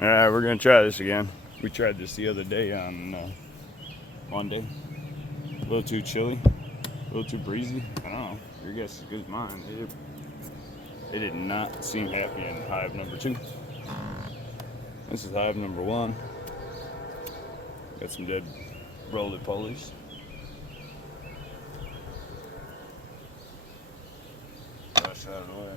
Alright, we're gonna try this again. We tried this the other day on Monday. A little too chilly, a little too breezy. I don't know. Your guess is as good as mine. It did not seem happy in hive number 2. This is hive number 1. Got some dead roly-polies. Brush that away.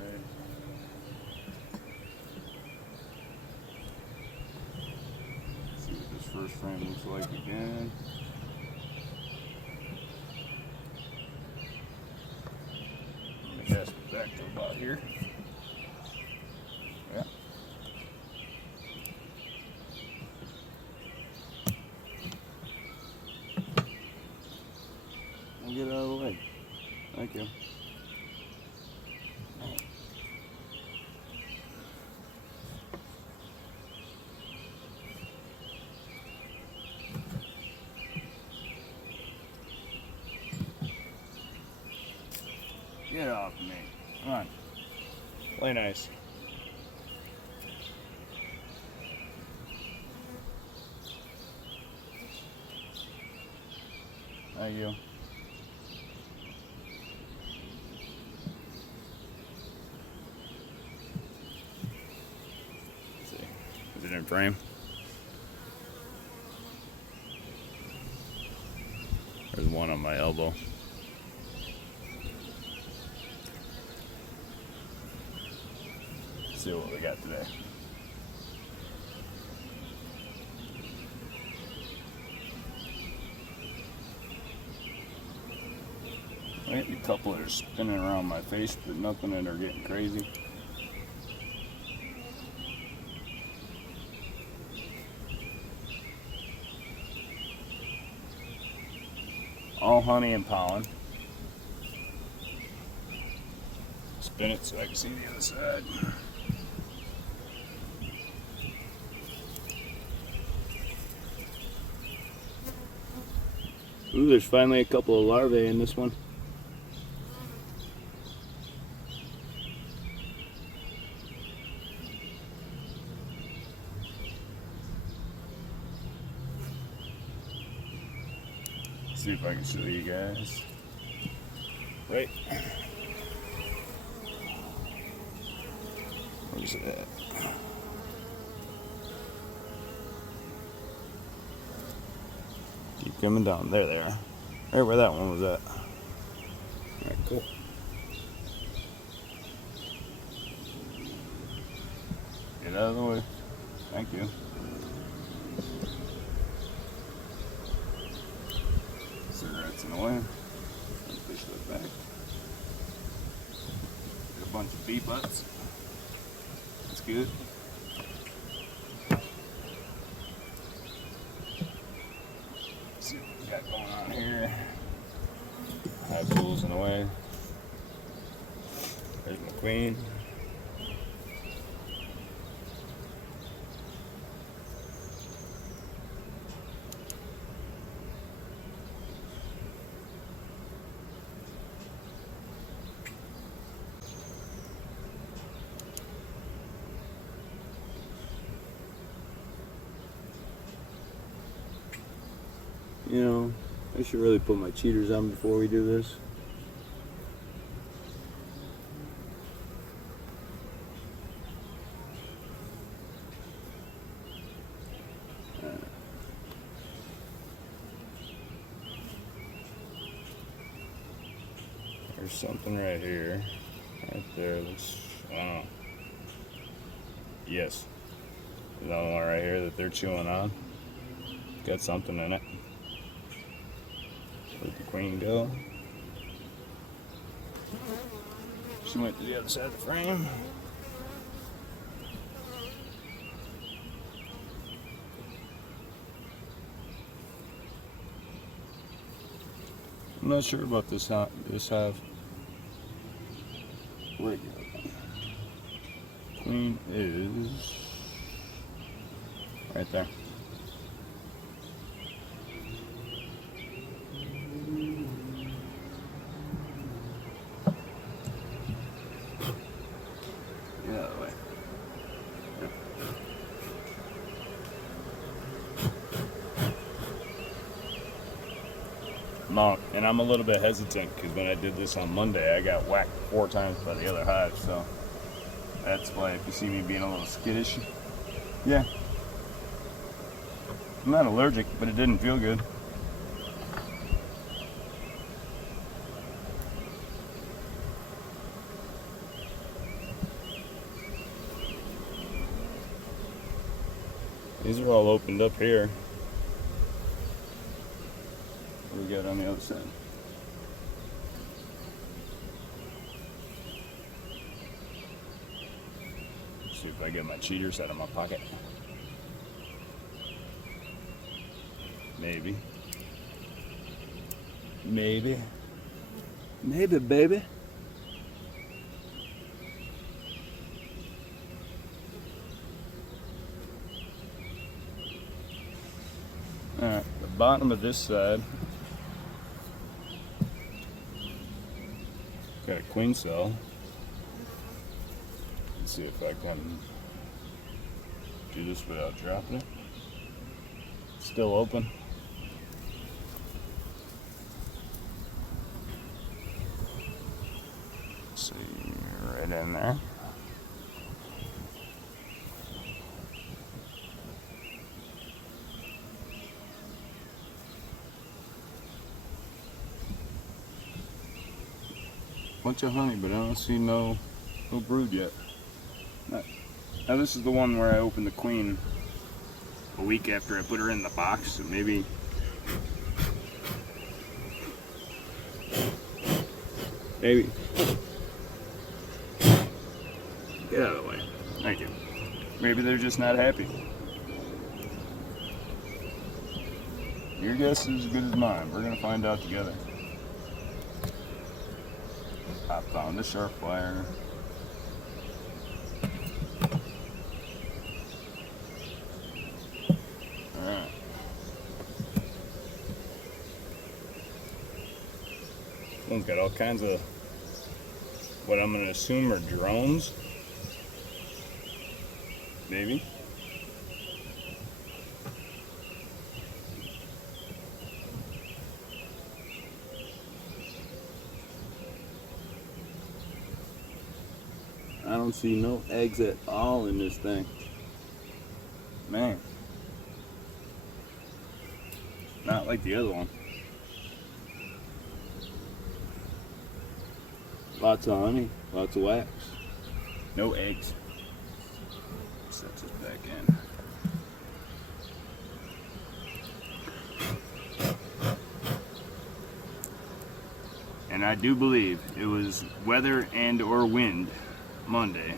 See what this first frame looks like again. I'm gonna cast it back to about here. Yeah. I'll get it out of the way. Thank you. Get off me. Come on. Play nice. Thank you. Let's see. Is it in frame? There's one on my elbow. Let's see what we got today. Right, a couple that are spinning around my face, but nothing that are getting crazy. All honey and pollen. Spin it so I can see the other side. Ooh, there's finally a couple of larvae in this one. See if I can show you guys. Right. Where's it at? Keep coming down. There they are. Right where that one was at. Alright, cool. Get out of the way. Thank you. Cigarettes in the way. Fish that back. Get a bunch of bee butts. That's good. Let's see what we got going on here. Hive tools in the way. There's my queen. You know, I should really put my cheaters on before we do this. There's something right here. Right there. Looks, I don't know. Yes. There's another one right here that they're chewing on. Got something in it. Let the queen go. She went to the other side of the frame. I'm not sure about this hive. Where'd it go? Queen is right there. Get out of the way. No, and I'm a little bit hesitant because when I did this on Monday, I got whacked 4 times by the other hive, so that's why if you see me being a little skittish, yeah. I'm not allergic, but it didn't feel good. These are all opened up here. What do we got on the other side? See if I get my cheaters out of my pocket. Maybe. Maybe. Maybe, baby. Alright, the bottom of this side got a queen cell. Let's see if I can do this without dropping it. Still open. Let's see, right in there. Bunch of honey, but I don't see no brood yet. Now this is the one where I opened the queen a week after I put her in the box, so maybe get out of the way. Thank you. Maybe they're just not happy. Your guess is as good as mine. We're gonna find out together. I found a sharp wire. Alright. One's got all kinds of what I'm going to assume are drones. Maybe. I don't see no eggs at all in this thing. Man. Not like the other one. Lots of honey, lots of wax. No eggs. Set this back in. And I do believe it was weather and or wind Monday,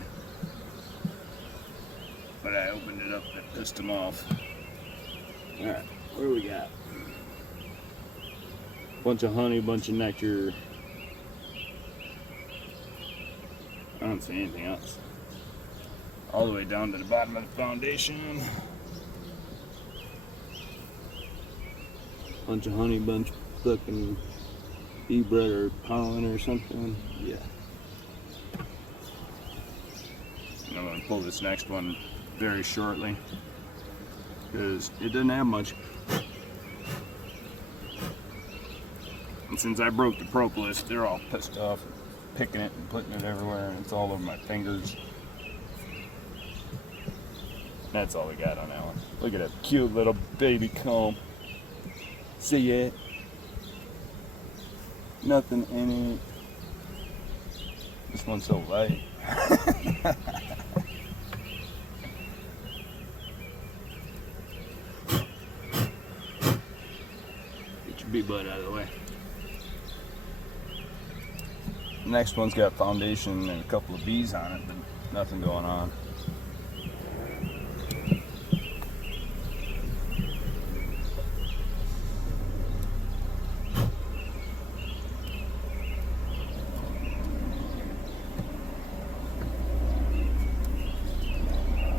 but I opened it up and pissed them off. Alright, what do we got? Bunch of honey, bunch of nectar. I don't see anything else. All the way down to the bottom of the foundation. Bunch of honey, bunch of fucking bee bread or pollen or something. Yeah. And I'm going to pull this next one very shortly because it didn't have much. And since I broke the propolis, they're all pissed off, picking it and putting it everywhere, and it's all over my fingers. That's all we got on that one. Look at that cute little baby comb. See it? Nothing in it. This one's so light. Get your bee butt out of the way. The next one's got foundation and a couple of bees on it, but nothing going on.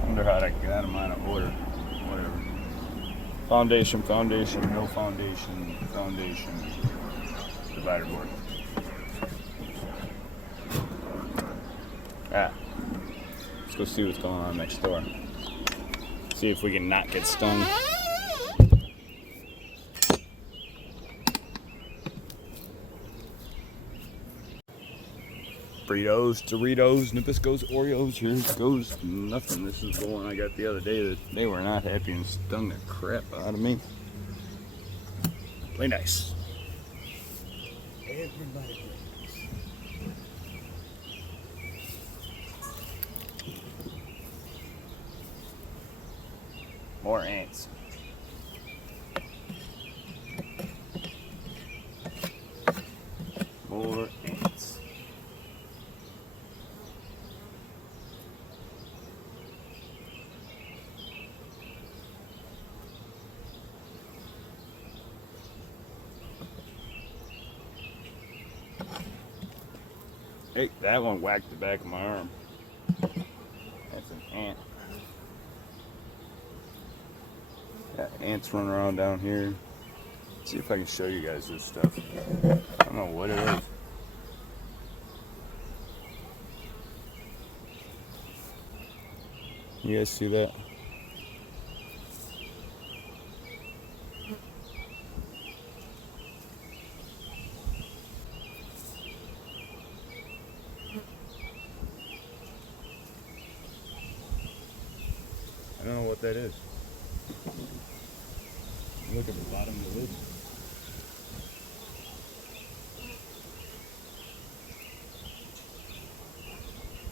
Wonder how I got them out of order. Whatever. Foundation, foundation, no foundation, foundation. Divider board. Ah. Let's go see what's going on next door. See if we can not get stung. Fritos, Doritos, Nabisco's, Oreos, here it goes nothing. This is the one I got the other day that they were not happy and stung the crap out of me. Play nice. Everybody plays. More ants. More ants. Hey, that one whacked the back of my arm. That's an ant. Got ants running around down here. Let's see if I can show you guys this stuff. I don't know what it is. You guys see that? I don't know what that is. Look at the bottom of the lid.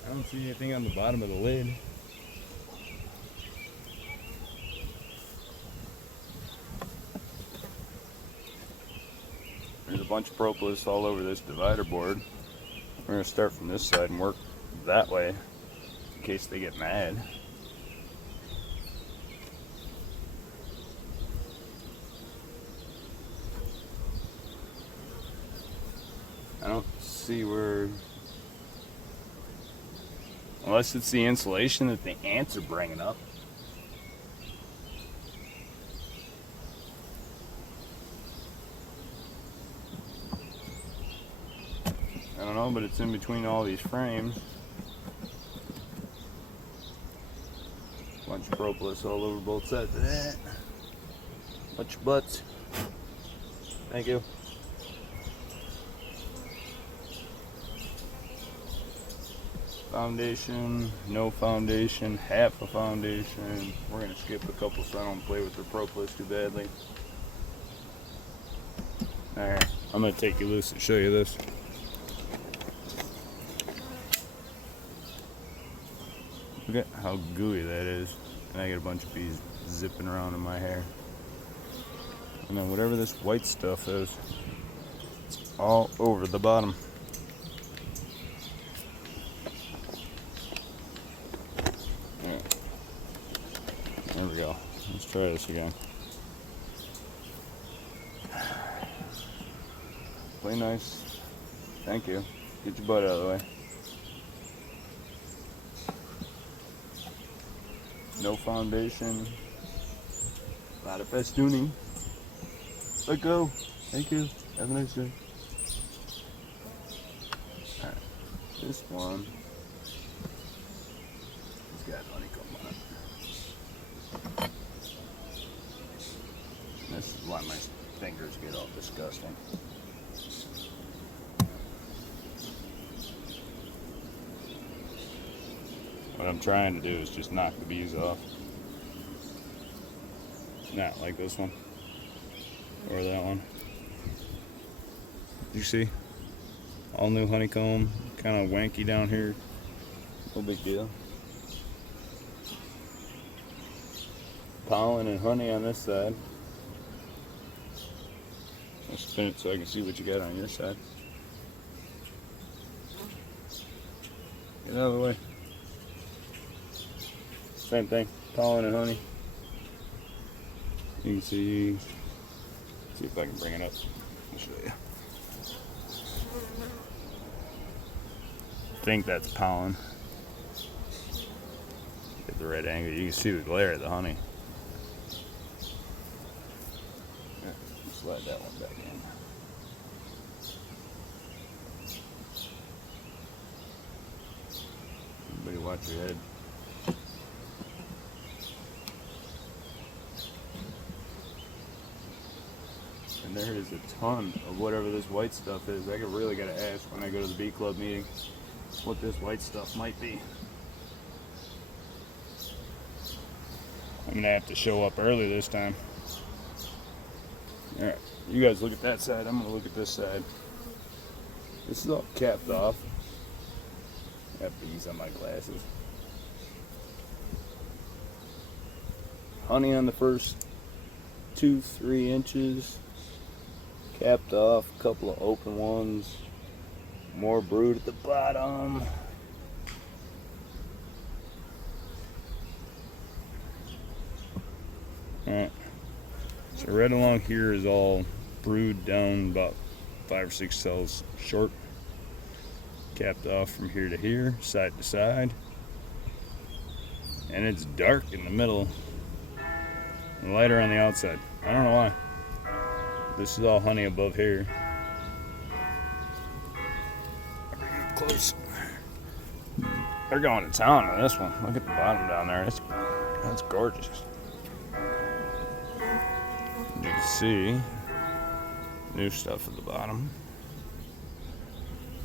I don't see anything on the bottom of the lid. There's a bunch of propolis all over this divider board. We're going to start from this side and work that way in case they get mad. I don't see where, unless it's the insulation that the ants are bringing up. I don't know, but it's in between all these frames. Bunch of propolis all over both sides of that. Bunch of butts. Thank you. Foundation, no foundation, half a foundation. We're gonna skip a couple so I don't play with the propolis too badly. Alright, I'm gonna take you loose and show you this. Look at how gooey that is. And I got a bunch of bees zipping around in my hair. And then whatever this white stuff is, it's all over the bottom. There we go. Let's try this again. Play nice. Thank you. Get your butt out of the way. No foundation. A lot of festooning. Let go. Thank you. Have a nice day. Alright. This one has got honeycomb on it. This is why my fingers get all disgusting. What I'm trying to do is just knock the bees off. Not like this one. Or that one. You see? All new honeycomb. Kind of wanky down here. No big deal. Pollen and honey on this side. I'll spin it so I can see what you got on your side. Get out of the way. Same thing, pollen and honey. You can see if I can bring it up. I'll show you. I think that's pollen. Get the right angle. You can see the glare of the honey. Slide that one back in. Everybody watch your head. And there is a ton of whatever this white stuff is. I really gotta ask when I go to the bee club meeting what this white stuff might be. I'm gonna have to show up early this time. Alright, you guys look at that side, I'm gonna look at this side. This is all capped off. I have bees on my glasses. Honey on the first 2-3 inches. Capped off, a couple of open ones. More brood at the bottom. Alright. So right along here is all brood down about 5 or 6 cells short. Capped off from here to here, side to side. And it's dark in the middle and lighter on the outside. I don't know why. This is all honey above here. Close. They're going to town on this one. Look at the bottom down there. That's gorgeous. You can see new stuff at the bottom.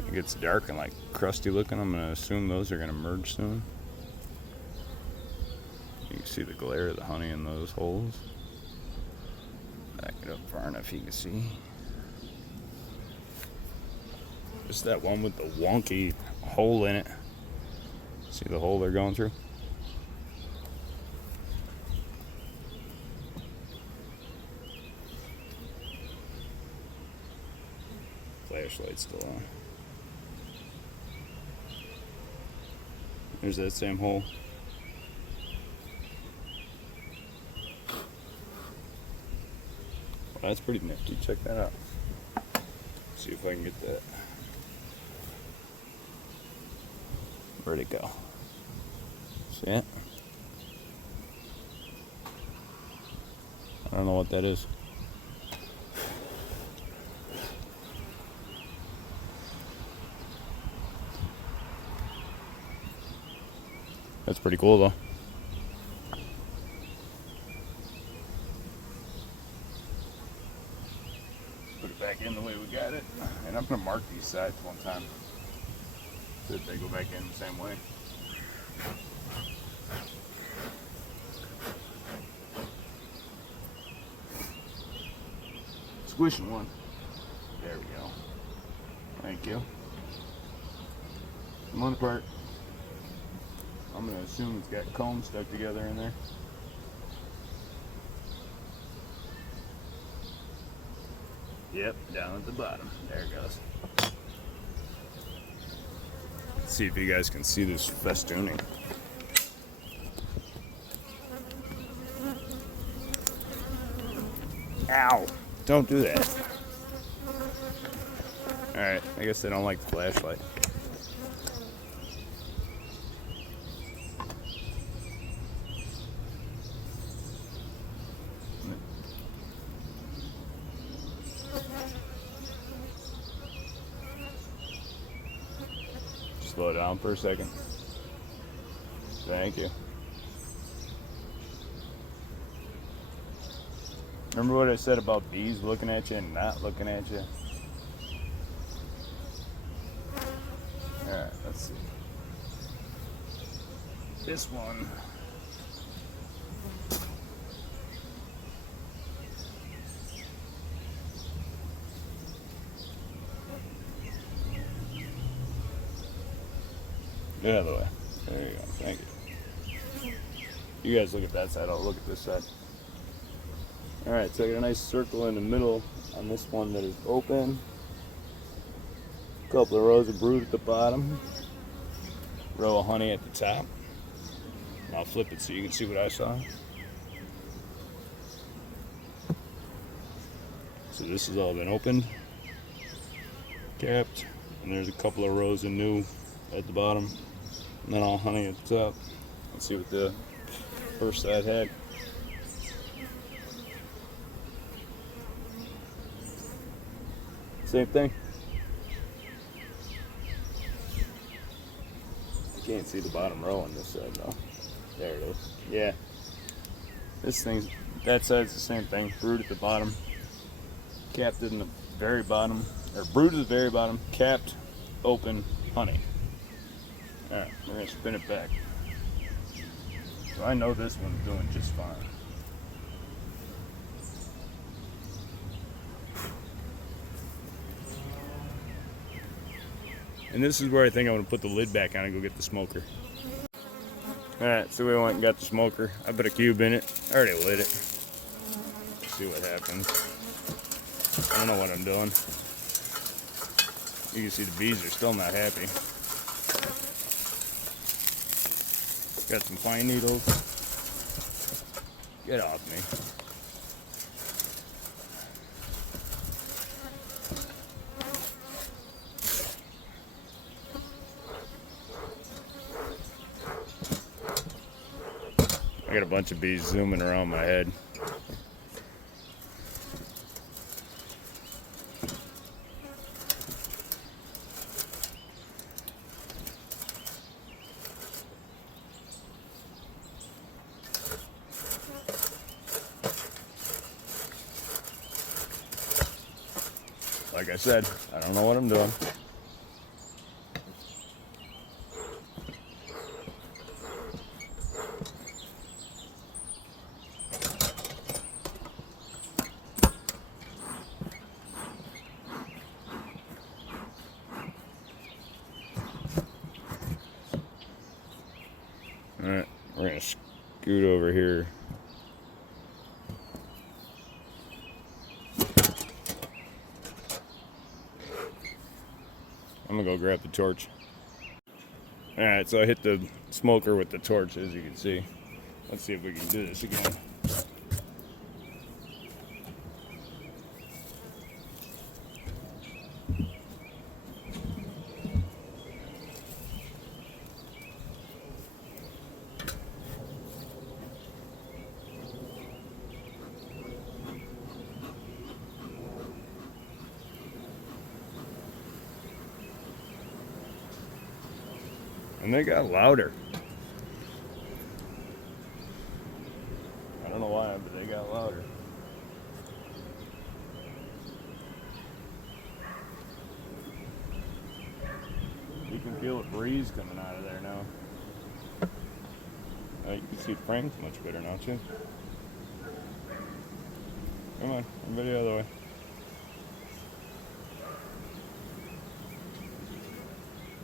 It gets dark and like crusty looking. I'm gonna assume those are gonna merge soon. You can see the glare of the honey in those holes. Back it up far enough you can see. Just that one with the wonky hole in it. See the hole they're going through? Flashlight's still on. There's that same hole. Well, that's pretty nifty. Check that out. See if I can get that. Where'd it go? See it? I don't know what that is. That's pretty cool though. Put it back in the way we got it. And I'm gonna mark these sides one time so that they go back in the same way. Squishing one. There we go. Thank you. Come on apart. I'm going to assume it's got combs stuck together in there. Yep, down at the bottom. There it goes. Let's see if you guys can see this festooning. Ow! Don't do that. Alright, I guess they don't like the flashlight. Slow down for a second. Thank you. Remember what I said about bees looking at you and not looking at you? Alright, let's see. This one. Get out of the way. There you go. Thank you. You guys look at that side. I'll look at this side. Alright, so I got a nice circle in the middle on this one that is open. A couple of rows of brood at the bottom. row of honey at the top. I'll flip it so you can see what I saw. So this has all been opened, capped, and there's a couple of rows of new at the bottom, and then all honey at the top. Let's see what the first side had. Same thing. You can't see the bottom row on this side though. There it is. Yeah. This thing's, that side's the same thing. Brood at the bottom, capped in the very bottom, or brood at the very bottom, capped, open, honey. Alright, we're gonna spin it back. So I know this one's doing just fine. And this is where I think I'm gonna put the lid back on and go get the smoker. Alright, so we went and got the smoker. I put a cube in it. I already lit it. Let's see what happens. I don't know what I'm doing. You can see the bees are still not happy. Got some pine needles. Get off me. I got a bunch of bees zooming around my head. Like I said, I don't know what I'm doing. Alright, we're gonna scoot over here. I'm gonna go grab the torch. Alright, so I hit the smoker with the torch, as you can see. Let's see if we can do this again. And they got louder. I don't know why, but they got louder. You can feel a breeze coming out of there now. You can see the frames much better now too. Come on, everybody the other way.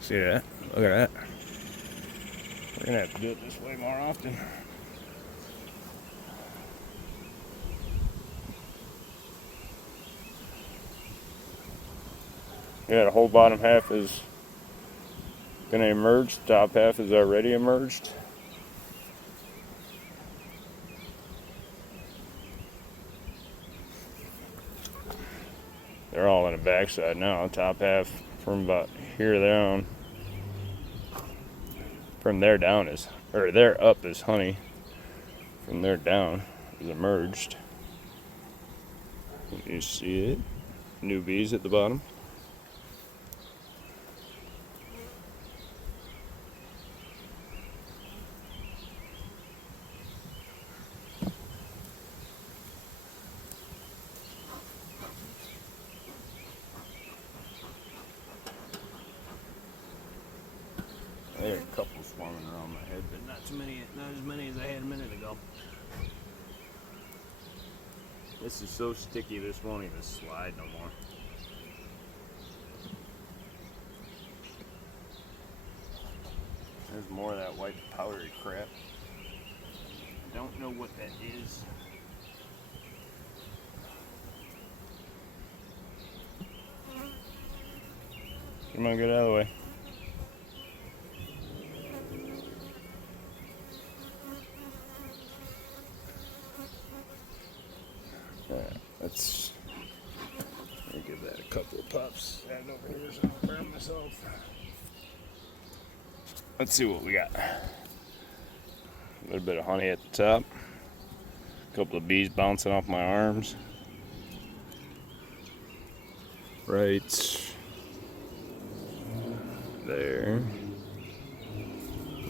See that? Look at that. We're gonna have to do it this way more often. Yeah, the whole bottom half is gonna emerge. The top half is already emerged. They're all in the backside now. Top half from about here down. From there down is, or there up is honey. From there down is emerged. You see it? New bees at the bottom. There are a couple swarming around my head, but not too many, not as many as I had a minute ago. This is so sticky, this won't even slide no more. There's more of that white powdery crap. I don't know what that is. Come on, get out of the way. Let's give that a couple of puffs. Heading over here so I'll burn myself. Let's see what we got. A little bit of honey at the top. A couple of bees bouncing off my arms. Right there.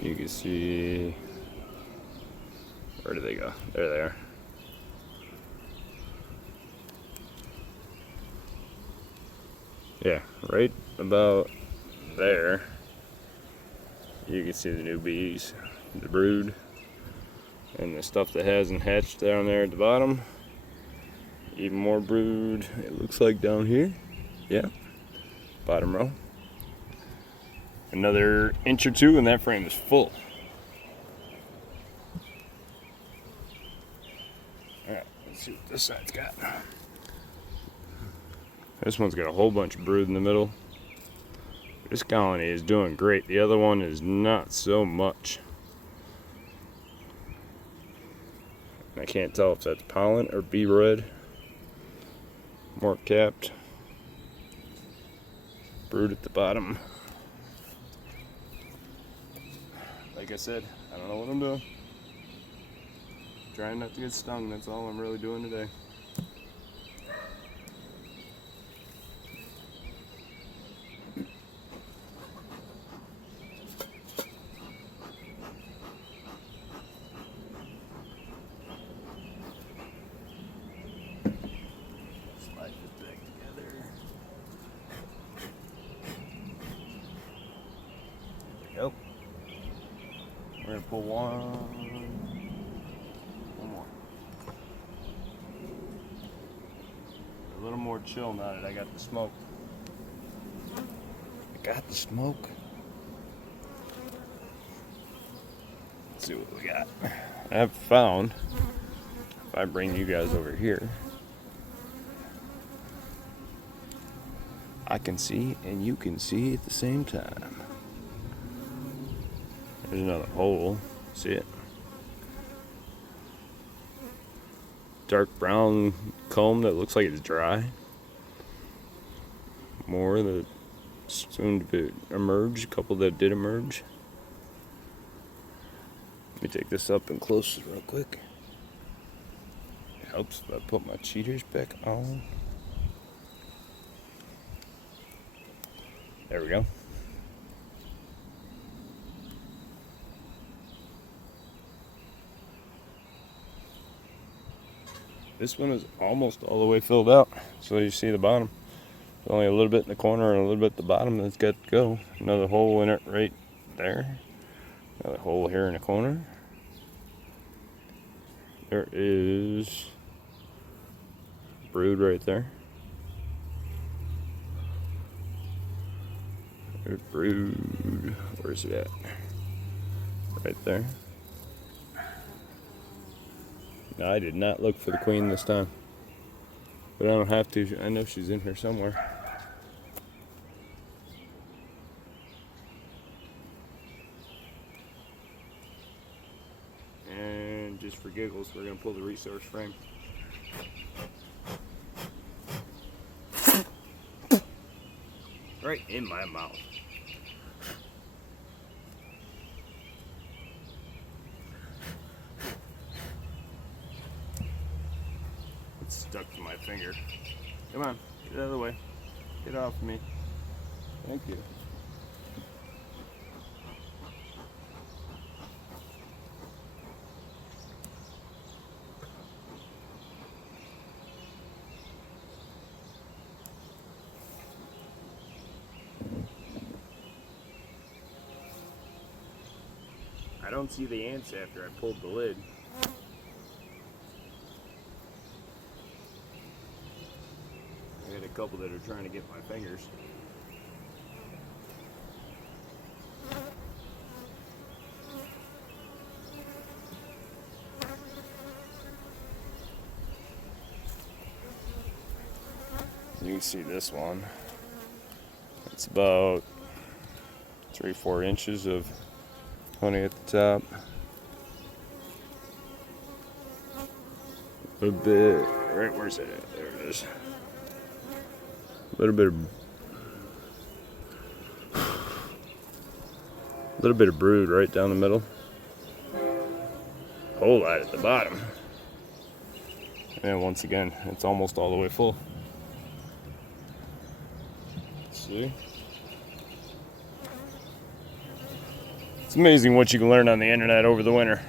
You can see, where do they go? There they are. Yeah, right about there. You can see the new bees, the brood, and the stuff that hasn't hatched down there at the bottom. Even more brood, it looks like down here. Yeah, bottom row. Another inch or two and that frame is full. Alright, let's see what this side's got. This one's got a whole bunch of brood in the middle. This colony is doing great. The other one is not so much. I can't tell if that's pollen or bee red. More capped. Brood at the bottom. Like I said, I don't know what I'm doing. Trying not to get stung, that's all I'm really doing today. Slide this back together. There we go. We're gonna pull one more. A little more chill now that I got the smoke. I got the smoke. Let's see what we got. I have found, if I bring you guys over here, I can see and you can see at the same time. There's another hole. See it? Dark brown comb that looks like it's dry. More that soon to emerge. A couple that did emerge. Let me take this up and close real quick. It helps if I put my cheaters back on. There we go. This one is almost all the way filled out. So you see the bottom. There's only a little bit in the corner and a little bit at the bottom that's got to go. Another hole in it right there. Another hole here in the corner. There is brood right there. There's brood. Where's it at? Right there. No, I did not look for the queen this time. But I don't have to. I know she's in here somewhere. And just for giggles, we're going to pull the resource frame. Right in my mouth. It's stuck to my finger. Come on, get out of the way. Get off me. Thank you. I don't see the ants after I pulled the lid. I got a couple that are trying to get my fingers. You can see this one. It's about 3-4 inches of honey at the top. A bit right? Where's it at? There it is. A little bit of brood right down the middle. Whole lot at the bottom. And once again, it's almost all the way full. See? It's amazing what you can learn on the internet over the winter.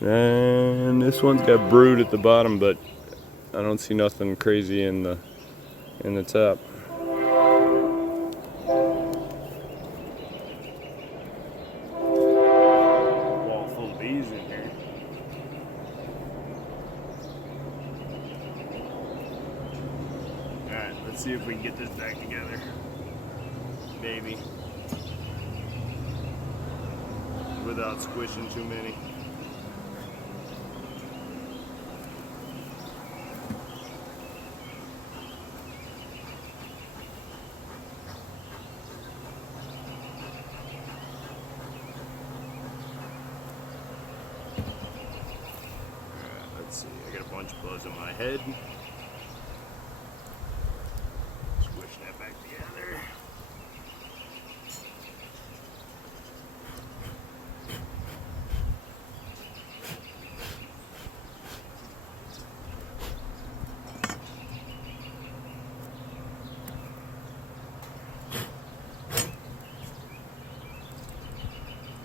And this one's got brood at the bottom, but I don't see nothing crazy in the top. Wall full of bees in here. Alright, let's see if we can get this back together. Maybe. Without squishing too many. Let's see, I got a bunch of buzz in my head. Squish that back together.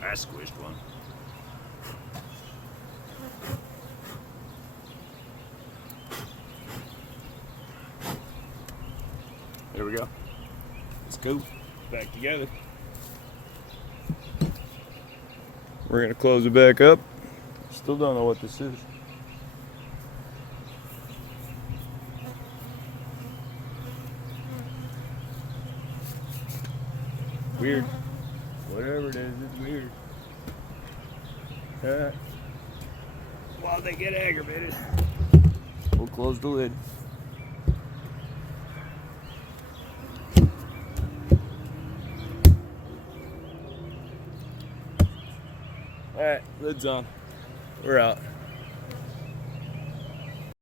I squished one. There we go. Let's go back together. We're gonna close it back up. Still don't know what this is. Weird. Whatever it is, it's weird. While they get aggravated, we'll close the lid. Alright, lid's on. We're out.